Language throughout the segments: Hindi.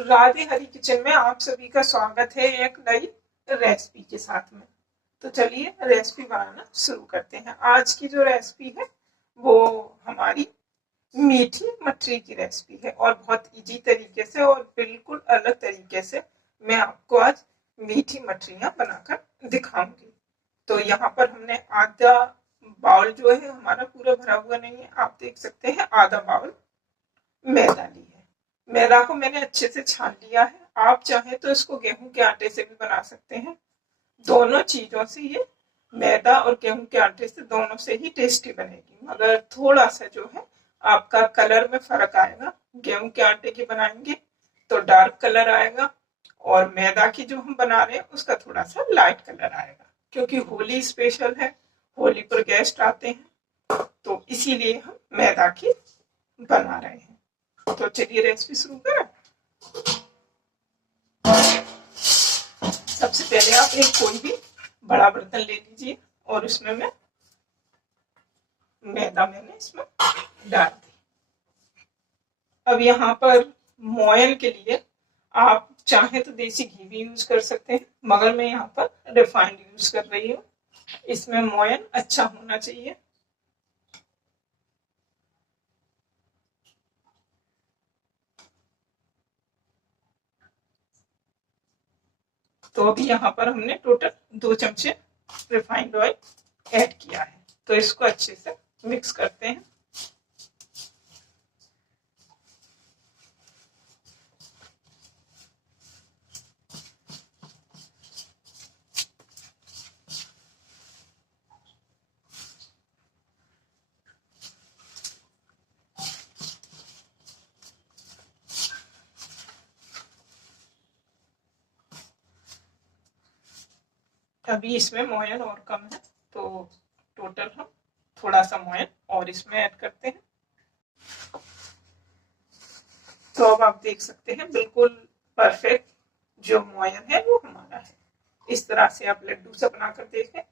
राधे हरी किचन में आप सभी का स्वागत है एक नई रेसिपी के साथ में। तो चलिए रेसिपी बनाना शुरू करते हैं। आज की जो रेसिपी है वो हमारी मीठी मठरी की रेसिपी है और बहुत इजी तरीके से और बिल्कुल अलग तरीके से मैं आपको आज मीठी मठरियाँ बनाकर दिखाऊंगी। तो यहाँ पर हमने आधा बाउल जो है हमारा पूरा भरा हुआ नहीं है, आप देख सकते हैं आधा बाउल मैदा ली है। मैदा को मैंने अच्छे से छान लिया है। आप चाहें तो इसको गेहूं के आटे से भी बना सकते हैं। दोनों चीजों से ये मैदा और गेहूं के आटे से दोनों से ही टेस्टी बनेगी, मगर थोड़ा सा जो है आपका कलर में फर्क आएगा। गेहूं के आटे की बनाएंगे तो डार्क कलर आएगा और मैदा की जो हम बना रहे हैं उसका थोड़ा सा लाइट कलर आएगा, क्योंकि होली स्पेशल है, होली पर गेस्ट आते हैं, तो इसीलिए हम मैदा की बना रहे हैं। तो चलिए रेसिपी शुरू करें। सबसे पहले आप एक कोई भी बड़ा बर्तन ले लीजिए और उसमें मैदा मैंने इसमें डाल दी। अब यहाँ पर मोयन के लिए आप चाहे तो देसी घी भी यूज कर सकते हैं, मगर मैं यहाँ पर रिफाइंड यूज कर रही हूँ। इसमें मोयन अच्छा होना चाहिए। तो अभी यहाँ पर हमने टोटल 2 चमचे रिफाइंड ऑयल ऐड किया है। तो इसको अच्छे से मिक्स करते हैं। अभी इसमें मोयन और कम है, तो टोटल हम थोड़ा सा मोयन और इसमें ऐड करते हैं। तो अब आप देख सकते हैं बिल्कुल परफेक्ट जो मोयन है वो हमारा है। इस तरह से आप लड्डू से बनाकर देखें।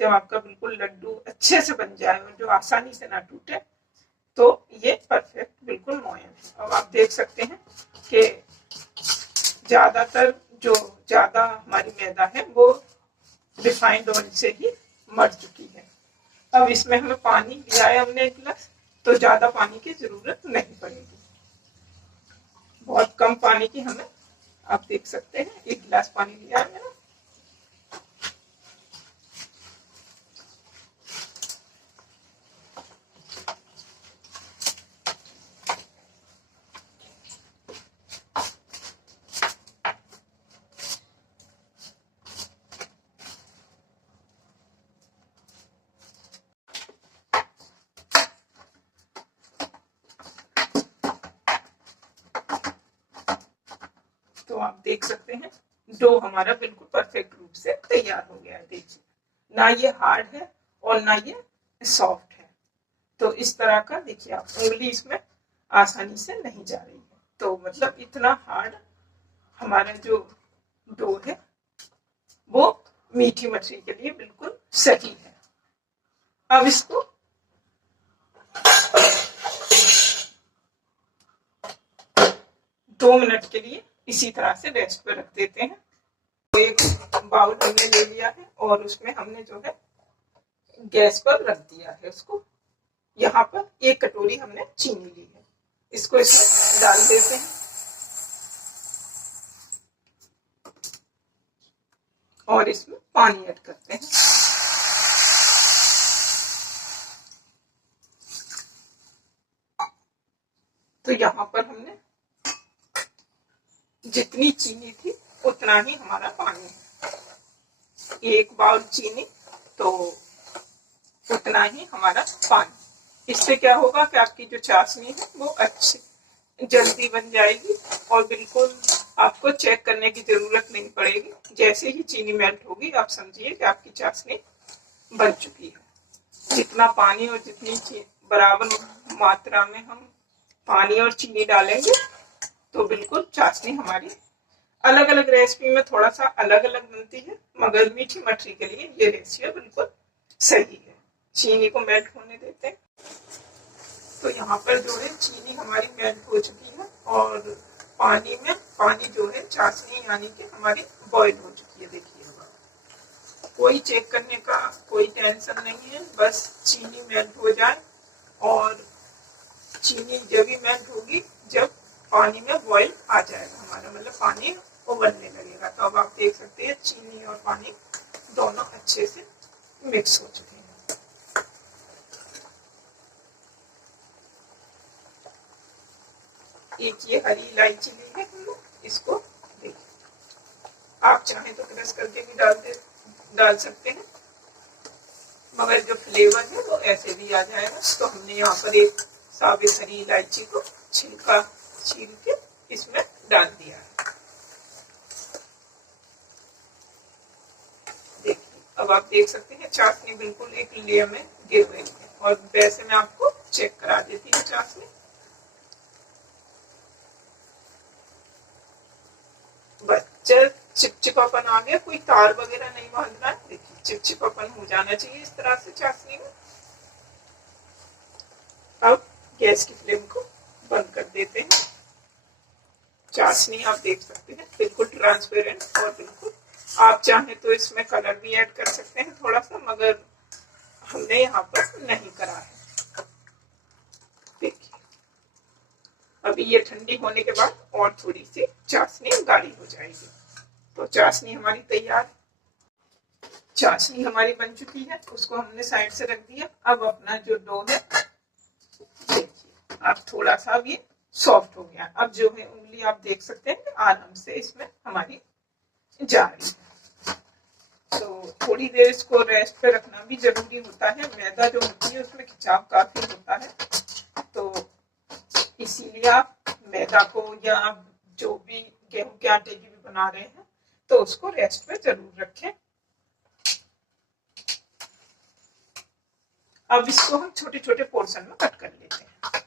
जब आपका बिल्कुल लड्डू अच्छे से बन जाए और जो आसानी से ना टूटे, तो ये परफेक्ट बिल्कुल मोयन है। अब आप देख सकते हैं कि ज्यादा हमारी मैदा है वो रिफाइंड ऑयल से ही मर चुकी है। अब इसमें हमें पानी लिया है हमने 1 गिलास, तो ज्यादा पानी की जरूरत नहीं पड़ेगी। बहुत कम पानी की हमें, आप देख सकते हैं 1 गिलास पानी लिया है मैंने। तो आप देख सकते हैं डो हमारा बिल्कुल परफेक्ट रूप से तैयार हो गया है। देखिए, ना ये हार्ड है और ना ये सॉफ्ट है। तो इस तरह का देखिए, आप उंगली इसमें आसानी से नहीं जा रही है। तो मतलब इतना हार्ड हमारा जो डो है वो मीठी मछली के लिए बिल्कुल सही है। अब इसको दो मिनट के लिए इसी तरह से रेस्ट पे रख देते हैं। तो एक बाउल हमने ले लिया है और उसमें हमने जो है गैस पर रख दिया है उसको। यहाँ पर 1 कटोरी हमने चीनी ली है, इसको इसमें डाल देते हैं और इसमें पानी ऐड करते हैं। तो यहाँ पर हमने जितनी चीनी थी उतना ही हमारा पानी है। 1 बाउल चीनी तो उतना ही हमारा पानी। इससे क्या होगा कि आपकी जो चाशनी है वो अच्छी जल्दी बन जाएगी और बिल्कुल आपको चेक करने की जरूरत नहीं पड़ेगी। जैसे ही चीनी मेल्ट होगी आप समझिए कि आपकी चाशनी बन चुकी है। जितना पानी और जितनी बराबर मात्रा में हम पानी और चीनी डालेंगे तो बिल्कुल चाशनी हमारी, अलग अलग रेसिपी में थोड़ा सा अलग अलग बनती है, मगर मीठी मठरी के लिए ये रेसिपी बिल्कुल सही है। चीनी को मेल्ट होने देते हैं। तो यहाँ पर जो है चीनी हमारी मेल्ट हो चुकी है और पानी में पानी जो है चाशनी यानी कि हमारी बॉईल हो चुकी है। देखिए कोई चेक करने का कोई टेंशन नहीं है, बस चीनी मेल्ट हो जाए। और चीनी जब ही मेल्ट होगी जब पानी में बॉईल आ जाएगा हमारा, मतलब पानी उबलने लगेगा। तो अब आप देख सकते हैं चीनी और पानी दोनों अच्छे से मिक्स हो चुके हैं। एक ये हरी इलायची ली है हम लोग, इसको देखिए आप चाहें तो क्रश करके भी डाल सकते हैं, मगर जो फ्लेवर है वो ऐसे भी आ जाएगा। तो हमने यहाँ पर एक साबित हरी इलायची को छिलका छील के इसमें डाल दिया है। देखिए अब आप देख सकते हैं चाशनी बिल्कुल एक लेयर में गिर रही है। और वैसे मैं आपको चेक करा देती हूँ चाशनी। बच्चा चिपचिपापन आ गया, कोई तार वगैरह नहीं बांध रहा है। देखिए चिपचिपापन हो जाना चाहिए इस तरह से चाशनी में। अब गैस की फ्लेम को बंद कर देते हैं। चाशनी आप देख सकते हैं बिल्कुल ट्रांसपेरेंट, और बिल्कुल आप चाहें तो इसमें कलर भी ऐड कर सकते हैं थोड़ा सा, मगर हमने यहाँ पर नहीं करा है। देखिए अभी ये ठंडी होने के बाद और थोड़ी सी चाशनी गाढ़ी हो जाएगी। तो चाशनी हमारी तैयार, चाशनी हमारी बन चुकी है, उसको हमने साइड से रख दिया। अब अपना जो डो है देखिए अब थोड़ा सा ये सॉफ्ट हो गया। अब जो है उंगली आप देख सकते हैं आराम से इसमें हमारी जा रही है। तो थोड़ी देर इसको रेस्ट पे रखना भी जरूरी होता है। मैदा जो होती है उसमें खिंचाव काफी होता है, तो इसीलिए आप मैदा को या आप जो भी गेहूं के आटे की भी बना रहे हैं तो उसको रेस्ट पे जरूर रखें। अब इसको हम छोटे छोटे पोर्शन में कट कर लेते हैं।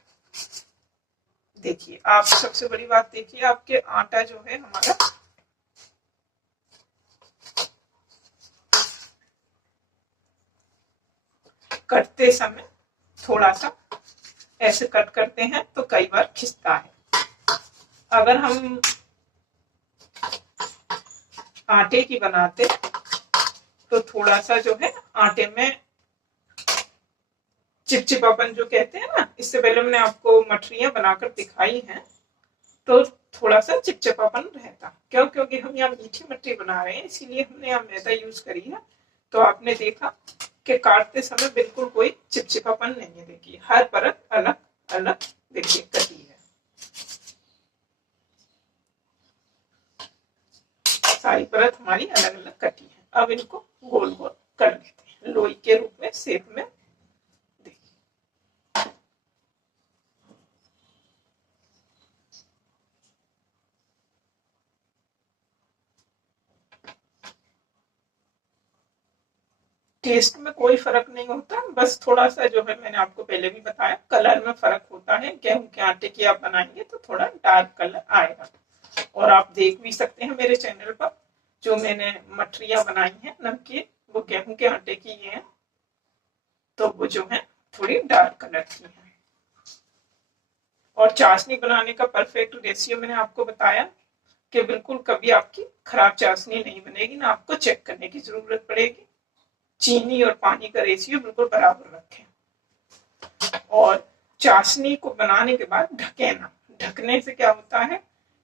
देखिए आप सबसे बड़ी बात देखिए, आपके आटा जो है हमारा कटते समय थोड़ा सा ऐसे कट करते हैं तो कई बार खिंचता है। अगर हम आटे की बनाते तो थोड़ा सा जो है आटे में चिपचिपापन जो कहते हैं ना, इससे पहले मैंने आपको मठरियां बनाकर दिखाई हैं, तो थोड़ा सा चिपचिपापन रहता। क्यों? क्योंकि हम यहाँ मीठी मठरी बना रहे हैं, इसीलिए हमने यहाँ मैदा यूज करी है। तो आपने देखा कि काटते समय बिल्कुल कोई चिपचिपापन नहीं है। देखिए हर परत अलग अलग देखिए कटी है, सारी परत हमारी अलग अलग कटी है। अब इनको गोल गोल कर लेते हैं लोई के रूप में, शेप में। टेस्ट में कोई फर्क नहीं होता, बस थोड़ा सा जो है मैंने आपको पहले भी बताया कलर में फर्क होता है। गेहूं के आटे की आप बनाएंगे तो थोड़ा डार्क कलर आएगा। और आप देख भी सकते हैं मेरे चैनल पर जो मैंने मठरियां बनाई हैं नमकीन, वो गेहूं के आटे की हैं, तो वो जो है थोड़ी डार्क कलर की है। और चाशनी बनाने का परफेक्ट रेशियो मैंने आपको बताया कि बिल्कुल कभी आपकी खराब चाशनी नहीं बनेगी, ना आपको चेक करने की जरूरत पड़ेगी। चीनी और पानी का रेशियो बिल्कुल बराबर रखें। और चाशनी को बनाने के बाद ढके ना। ढकने से क्या होता है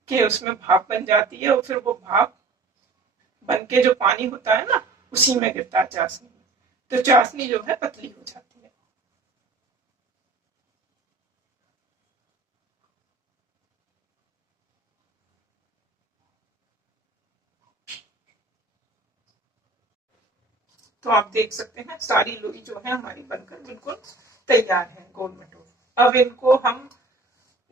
कि उसमें भाप बन जाती है, और फिर वो भाप बन के जो पानी होता है ना उसी में गिरता है चाशनी में, तो चाशनी जो है पतली हो जाती है। तो आप देख सकते हैं सारी लोई जो है हमारी बनकर बिल्कुल तैयार है, गोल मटोल। अब इनको हम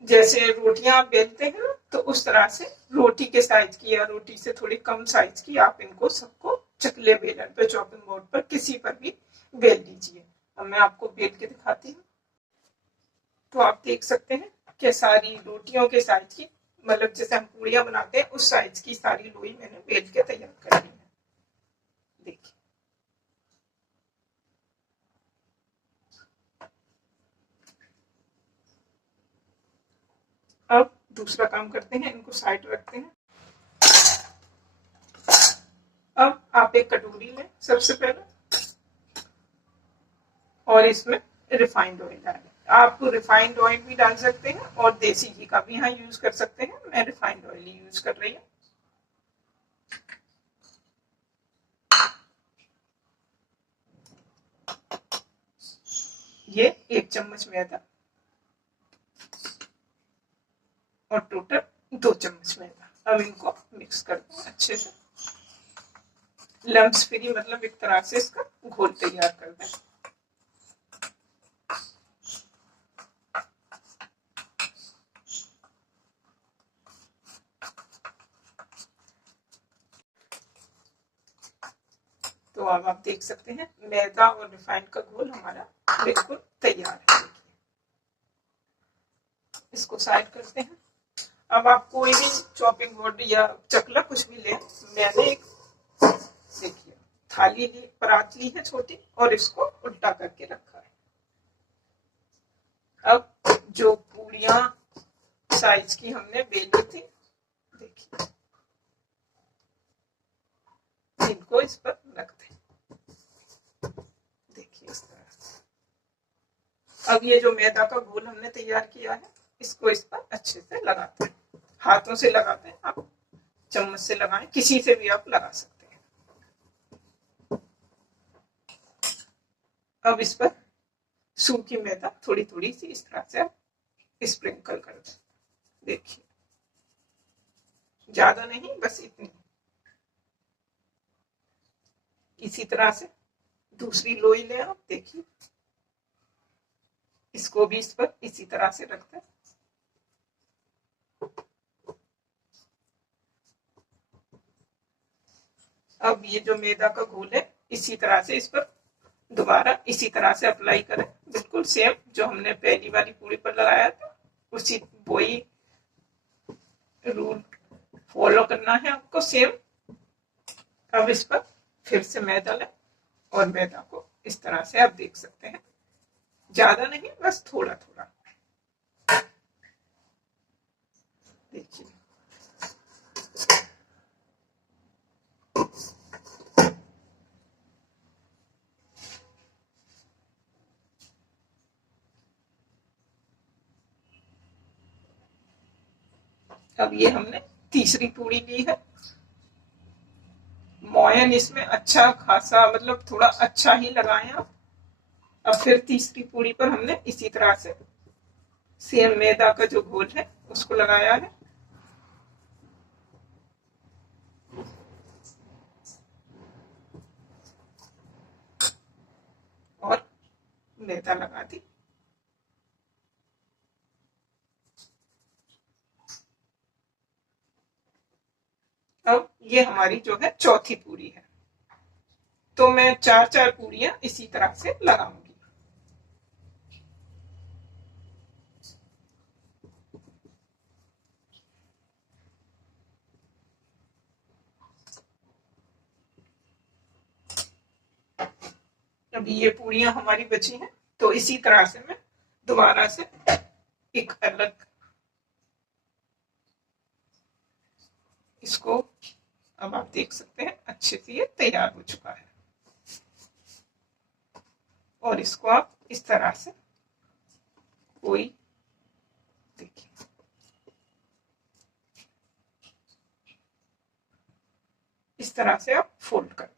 जैसे रोटियां बेलते हैं तो उस तरह से रोटी के साइज की या रोटी से थोड़ी कम साइज की आप इनको सबको चकले बेलन पे, चॉपिंग बोर्ड पर, किसी पर भी बेल लीजिए। अब मैं आपको बेल के दिखाती हूँ। तो आप देख सकते हैं कि सारी रोटियों के साइज की, मतलब जैसे हम पूड़ियां बनाते हैं उस साइज की सारी लोई मैंने बेल के तैयार कर ली है। देखिए अब दूसरा काम करते हैं, इनको साइड रखते हैं। अब आप एक कटोरी लें सबसे पहले, और इसमें रिफाइंड ऑयल डालें। आप रिफाइंड ऑयल भी डाल सकते हैं और देसी घी का भी यहाँ यूज कर सकते हैं। मैं रिफाइंड ऑयल यूज कर रही हूँ। ये 1 चम्मच मैदा और टोटल 2 चम्मच मैदा। अब इनको मिक्स कर दें अच्छे से, लम्प्स फ्री, मतलब एक तरह से इसका घोल तैयार कर दें। तो अब आप देख सकते हैं मैदा और रिफाइंड का घोल हमारा बिल्कुल तैयार है। इसको साइड करते हैं। अब आप कोई भी चॉपिंग बोर्ड या चकला कुछ भी लें। मैंने एक देखिए थाली ली, परात ली है छोटी, और इसको उल्टा करके रखा है। अब जो पूरियां साइज की हमने बेली थी, देखिए इनको इस पर रख दें। देखिए इस तरह से। अब ये जो मैदा का घोल हमने तैयार किया है, इसको इस पर अच्छे से लगाते हैं। हाथों से लगाते हैं, आप चम्मच से लगाएं, किसी से भी आप लगा सकते हैं। अब इस पर सूखी मैदा थोड़ी थोड़ी सी इस तरह से आप स्प्रिंकल कर दें। देखिए ज्यादा नहीं, बस इतनी। इसी तरह से दूसरी लोई ले आप, देखिए इसको भी इस पर इसी तरह से रखते हैं। अब ये जो मैदा का घोल है, इसी तरह से इस पर दोबारा इसी तरह से अप्लाई करें, बिल्कुल सेम जो हमने पहली वाली पूरी पर लगाया था, उसी वही रूल फॉलो करना है आपको सेम। अब इस पर फिर से मैदा लें और मैदा को इस तरह से आप देख सकते हैं, ज्यादा नहीं, बस थोड़ा थोड़ा। देखिए अब ये हमने तीसरी पूरी ली है। मोयन इसमें अच्छा खासा, मतलब थोड़ा अच्छा ही लगाएं आप। अब फिर तीसरी पूरी पर हमने इसी तरह से सेम मैदा का जो घोल है उसको लगाया है, और मैदा लगा दी। अब ये हमारी जो है चौथी पूरी है, तो मैं 4-4 पूरियां इसी तरह से लगाऊंगी। अभी ये पूरियां हमारी बची हैं, तो इसी तरह से मैं दोबारा से एक अलग इसको, अब आप देख सकते हैं अच्छे से ये तैयार हो चुका है। और इसको आप इस तरह से कोई, देखिए इस तरह से आप फोल्ड कर दें।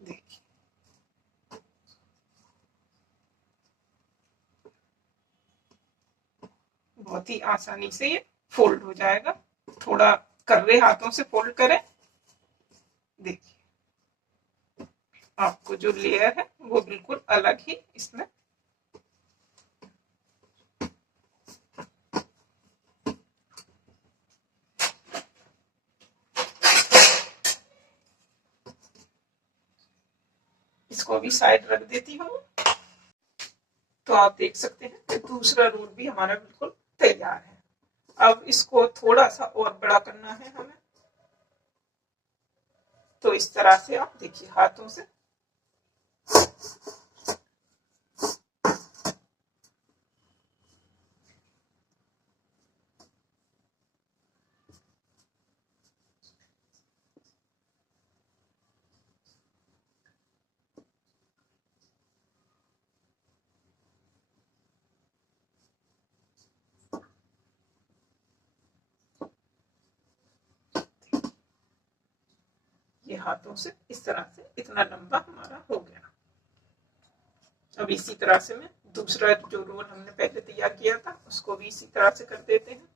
देखिए बहुत ही आसानी से ये फोल्ड हो जाएगा। थोड़ा कर्रे हाथों से फोल्ड करें। देखिए आपको जो लेयर है वो बिल्कुल अलग ही इसमें इसको भी साइड रख देती हूँ। तो आप देख सकते हैं कि दूसरा रोल भी हमारा बिल्कुल तैयार है। अब इसको थोड़ा सा और बड़ा करना है हमें, तो इस तरह से आप देखिए हाथों से ये हाथों से इस तरह से इतना लंबा हमारा हो गया। अब इसी तरह से मैं दूसरा जो रोल हमने पहले तैयार किया था उसको भी इसी तरह से कर देते हैं।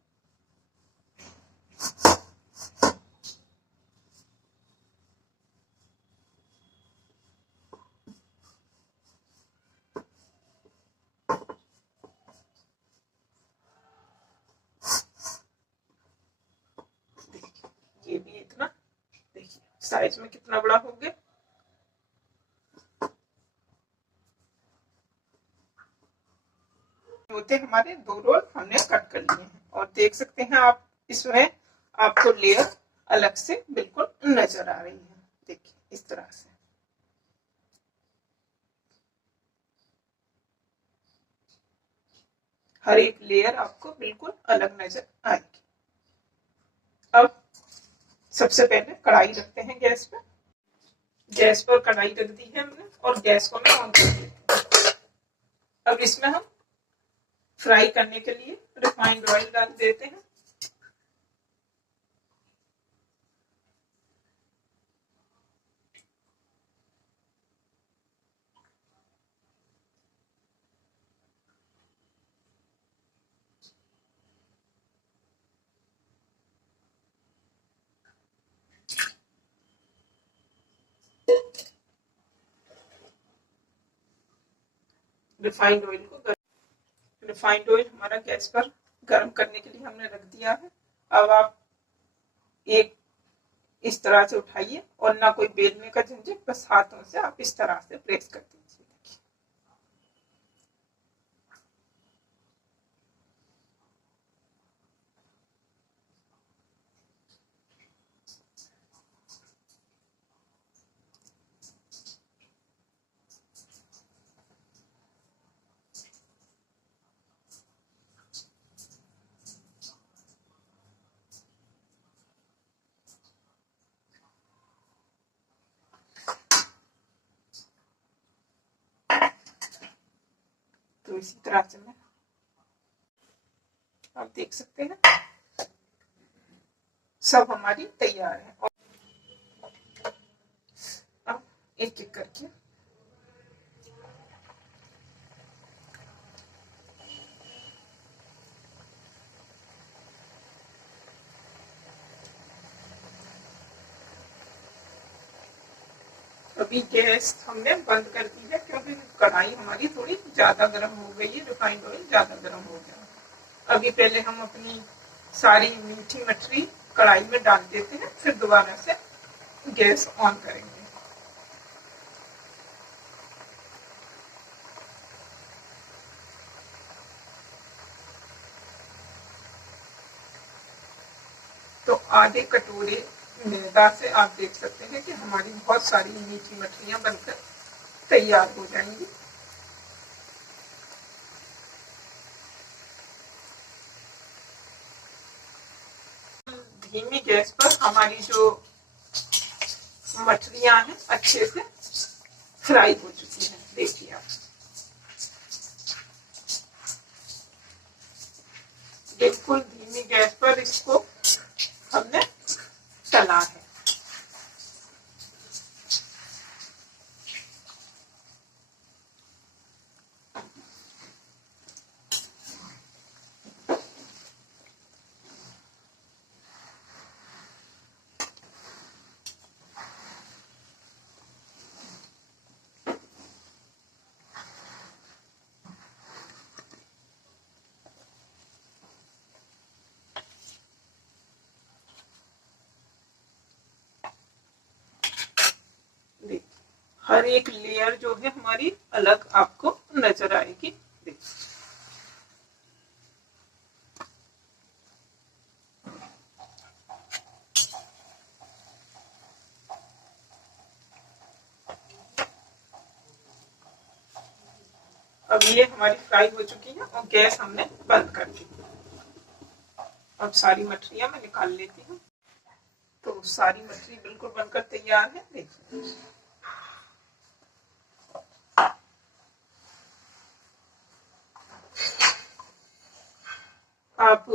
ये भी इतना, देखिए साइज में कितना बड़ा हो गया। होते हमारे दो रोल हमने कट कर लिए हैं और देख सकते हैं आप इसमें आपको लेयर अलग से बिल्कुल नजर आ रही है। देखिए इस तरह से हर एक लेयर आपको बिल्कुल अलग नजर आएगी। अब सबसे पहले कढ़ाई रखते हैं गैस पर। गैस पर कढ़ाई रख दी है हमने और गैस को मैं ऑन कर देती हूँ। अब इसमें हम फ्राई करने के लिए रिफाइंड ऑयल डाल देते हैं। रिफाइंड ऑयल हमारा गैस पर गर्म करने के लिए हमने रख दिया है। अब आप एक इस तरह से उठाइए और ना कोई बेलने का झंझट, बस हाथों से आप इस तरह से प्रेस कर दीजिए। तो इसी तरह से मैं, आप देख सकते हैं सब हमारी तैयार है। और अब एक एक करके अभी गैस हमने बंद कर दी है क्योंकि कढ़ाई हमारी थोड़ी ज्यादा गर्म हो गई है, रिफाइंड ऑयल ज्यादा गर्म हो गया। अभी पहले हम अपनी सारी मीठी मछली कढ़ाई में डाल देते हैं, फिर दोबारा से गैस ऑन करेंगे। तो आधे कटोरे मैदा से आप देख सकते हैं कि हमारी बहुत सारी मीठी मछलियां बनकर तैयार हो जाएंगी। धीमी गैस पर हमारी जो मछलियां हैं अच्छे से फ्राई हो चुकी हैं। देखिए आप बिल्कुल धीमी गैस पर इसको हमने तला है। हर एक लेयर जो है हमारी अलग आपको नजर आएगी। देखिए अब ये हमारी फ्राई हो चुकी है और गैस हमने बंद कर दी। अब सारी मछलियां मैं निकाल लेती हूँ। तो सारी मछली बिल्कुल बनकर तैयार है। देखिए आप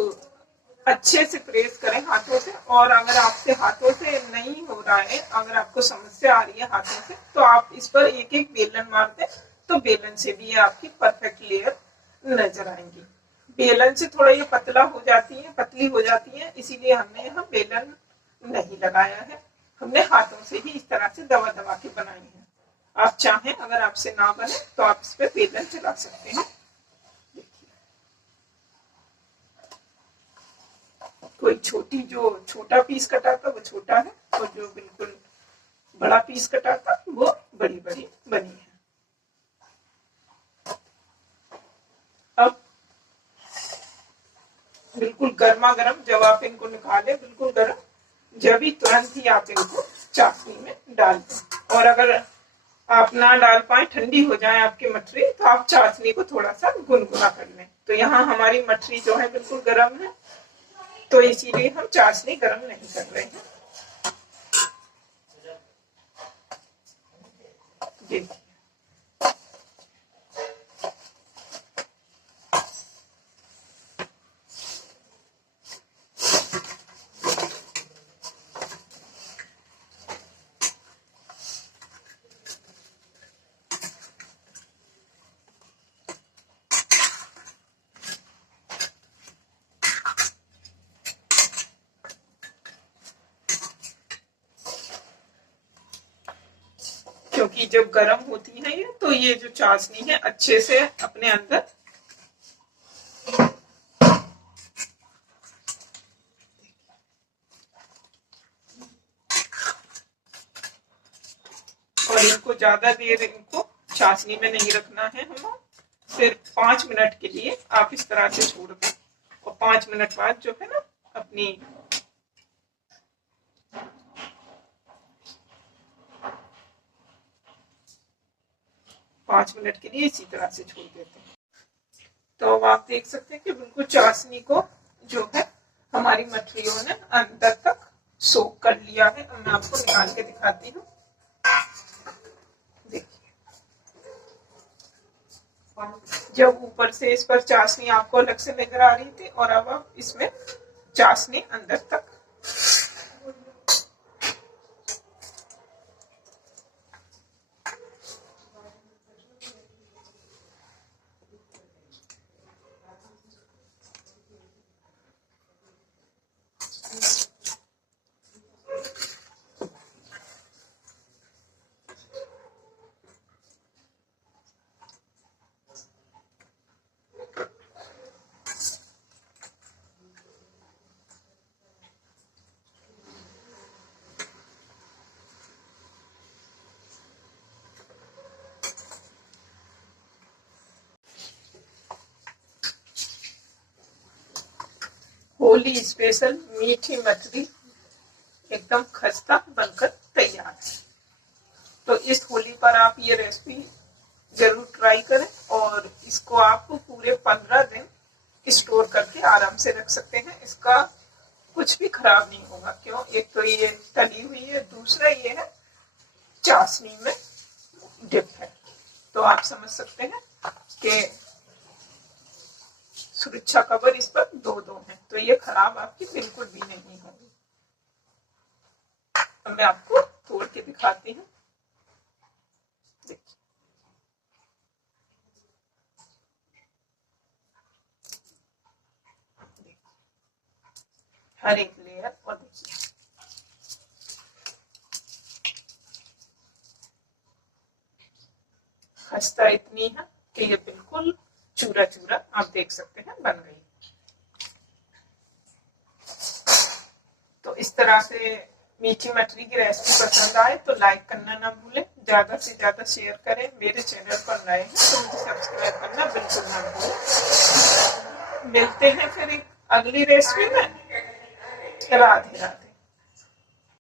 अच्छे से प्रेस करें हाथों से। और अगर आपसे हाथों से नहीं हो रहा है, अगर आपको समस्या आ रही है हाथों से, तो आप इस पर एक एक बेलन मार दें, तो बेलन से भी ये आपकी परफेक्ट लेयर नजर आएंगी। बेलन से थोड़ा ये पतला हो जाती है, पतली हो जाती है, इसीलिए हमने यहाँ बेलन नहीं लगाया है, हमने हाथों से ही इस तरह से दबा दबा के बनाई है। आप चाहें, अगर आपसे ना बने तो आप इस पे बेलन चला सकते हैं। कोई छोटा पीस कटा था वो छोटा है, और जो बिल्कुल बड़ा पीस कटा था वो बड़ी बड़ी बनी है। अब बिल्कुल गर्मा गर्म जब आप इनको निकालें, बिल्कुल गर्म, जब ही तुरंत ही आप इनको चाशनी में डाल दें। और अगर आप ना डाल पाए, ठंडी हो जाए आपकी मठरी, तो आप चाशनी को थोड़ा सा गुनगुना कर लें। तो यहाँ हमारी मठरी जो है बिल्कुल गर्म है, तो इसीलिए हम चाशनी गर्म नहीं कर रहे हैं। देखिए क्योंकि जब गर्म होती है ये, तो ये जो चाशनी है अच्छे से अपने अंदर और इनको ज्यादा देर इनको चाशनी में नहीं रखना है हमें, सिर्फ 5 मिनट के लिए आप इस तरह से छोड़ दें। और 5 मिनट बाद जो है ना अपनी 5 मिनट के लिए इसी तरह से छोड़ देते हैं। तो अब आप देख सकते हैं कि बिल्कुल चाशनी को जो है हमारी मछलियों ने अंदर तक सोख कर लिया है। अब मैं आपको निकाल के दिखाती हूँ। देखिए, जब ऊपर से इस पर चाशनी आपको अलग से नजर आ रही थी, और अब आप इसमें चाशनी अंदर तक होली स्पेशल मीठी मछली एकदम खस्ता बनकर तैयार है। तो इस होली पर आप ये रेसिपी जरूर ट्राई करें, और इसको आप पूरे 15 दिन स्टोर करके आराम से रख सकते हैं। इसका कुछ भी खराब नहीं होगा। क्यों? एक तो ये तली हुई है, दूसरा ये है चाशनी में डिप है। तो आप समझ सकते हैं कि सुरक्षा कवर इस पर 2 है, तो ये खराब आपकी बिल्कुल भी नहीं होगी। अब मैं आपको तोड़ के दिखाती हूँ। देखिए, हर एक लेयर, और देखिए खस्ता इतनी है कि ये बिल्कुल चूरा चूरा आप देख सकते हैं बन गई। तो इस तरह से मीठी मछली की रेसिपी पसंद आए तो लाइक करना ना भूलें, ज्यादा से ज्यादा शेयर करें। मेरे चैनल पर नए हैं तो मुझे सब्सक्राइब करना बिल्कुल ना भूलें। मिलते हैं फिर एक अगली रेसिपी में। राधे राधे।